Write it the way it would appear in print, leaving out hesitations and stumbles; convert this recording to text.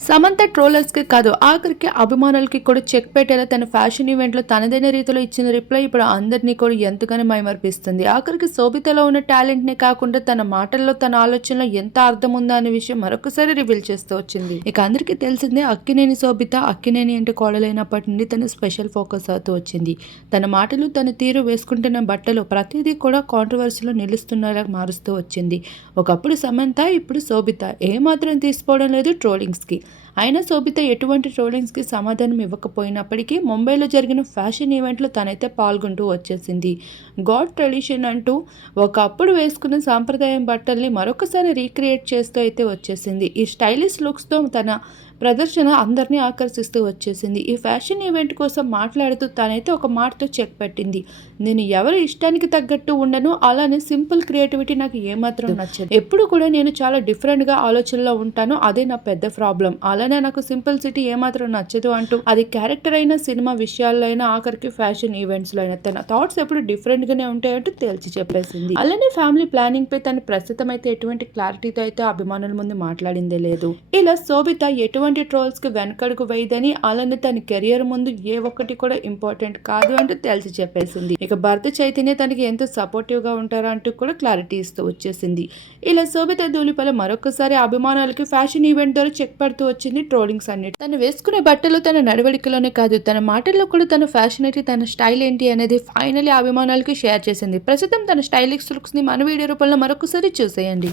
సమంత ట్రోలర్స్‌కి కాదు, ఆఖరికి అభిమానులకి కూడా చెక్ పెట్టేలా తన ఫ్యాషన్ ఈవెంట్‌లో తనదైన రీతిలో ఇచ్చిన రిప్లై ఇప్పుడు అందరినీ కూడా ఎంతగానో మైమరిపిస్తుంది. ఆఖరికి శోభితలో ఉన్న టాలెంట్‌నే కాకుండా తన మాటల్లో, తన ఆలోచనలో ఎంత అర్థం ఉందా అనే విషయం మరొకసారి రివీల్ చేస్తూ వచ్చింది. ఇక అందరికీ తెలిసిందే అక్కినేని శోభిత, అక్కినేని ఇంటి కోడలైనప్పటి నుండి తను స్పెషల్ ఫోకస్ అవుతూ వచ్చింది. తన మాటలు, తన తీరు, వేసుకుంటున్న బట్టలు ప్రతిదీ కూడా కాంట్రవర్సీలో నిలుస్తున్నలా మారుస్తూ వచ్చింది. ఒకప్పుడు సమంత, ఇప్పుడు శోభిత ఏమాత్రం తీసిపోవడం లేదు ట్రోలింగ్స్‌కి. అయినా శోభిత ఎటువంటి ట్రోలింగ్స్కి సమాధానం ఇవ్వకపోయినప్పటికీ ముంబైలో జరిగిన ఫ్యాషన్ ఈవెంట్లో తనైతే పాల్గొంటూ వచ్చేసింది. గాడ్ ట్రెడిషన్ అంటూ ఒకప్పుడు వేసుకున్న సాంప్రదాయం బట్టల్ని మరొకసారి రీక్రియేట్ చేస్తూ అయితే వచ్చేసింది. ఈ స్టైలిష్ లుక్స్తో తన ప్రదర్శన అందరినీ ఆకర్షిస్తూ వచ్చేసింది. ఈ ఫ్యాషన్ ఈవెంట్ కోసం మాట్లాడుతూ తనైతే ఒక మాటతో చెక్ పెట్టింది. నేను ఎవరి ఇష్టానికి తగ్గట్టు ఉండను, అలానే సింపుల్ క్రియేటివిటీ నాకు ఏమాత్రం నచ్చదు. ఎప్పుడు కూడా నేను చాలా డిఫరెంట్గా ఆలోచనలో ఉంటాను, అదే నా పెద్ద ప్రాబ్లం. అలానే నాకు సింప్లిసిటీ ఏమాత్రం నచ్చదు అంటూ అది క్యారెక్టర్ అయినా, సినిమా విషయాల్లో అయినా, ఆఖరికి ఫ్యాషన్ ఈవెంట్స్లో అయినా తన థాట్స్ ఎప్పుడు డిఫరెంట్గానే ఉంటాయంటూ తేల్చి చెప్పేసింది. అలానే ఫ్యామిలీ ప్లానింగ్ పై తన ప్రస్తుతం అయితే ఎటువంటి క్లారిటీతో అయితే అభిమానుల ముందు మాట్లాడిందే లేదు. ఇలా శోభిత ఎటువంటి ట్రోల్స్ కి వెనకడుగు వేయదని, అలానే తన కెరియర్ ముందు ఏ ఒక్కటి కూడా ఇంపార్టెంట్ కాదు అంటూ తెలిసి చెప్పేసింది. ఇక భర్త చైతన్య తనకి ఎంతో సపోర్టివ్ గా ఉంటారా అంటూ కూడా క్లారిటీ ఇస్తూ వచ్చేసింది. ఇలా శోభిత ధూళిపల మరొకసారి అభిమానులకి ఫ్యాషన్ ఈవెంట్ ద్వారా చెక్ పడుతూ వచ్చింది ట్రోలింగ్స్ అన్నిటి. తను వేసుకునే బట్టలు, తన నడవడికలోనే కాదు తన మాటల్లో కూడా తన ఫ్యాషనిటీ, తన స్టైల్ ఏంటి అనేది ఫైనలీ అభిమానులకి షేర్ చేసింది. ప్రస్తుతం తన స్టైలిష్ లుక్స్ ని మన వీడియో రూపంలో మరొకసారి చూసేయండి.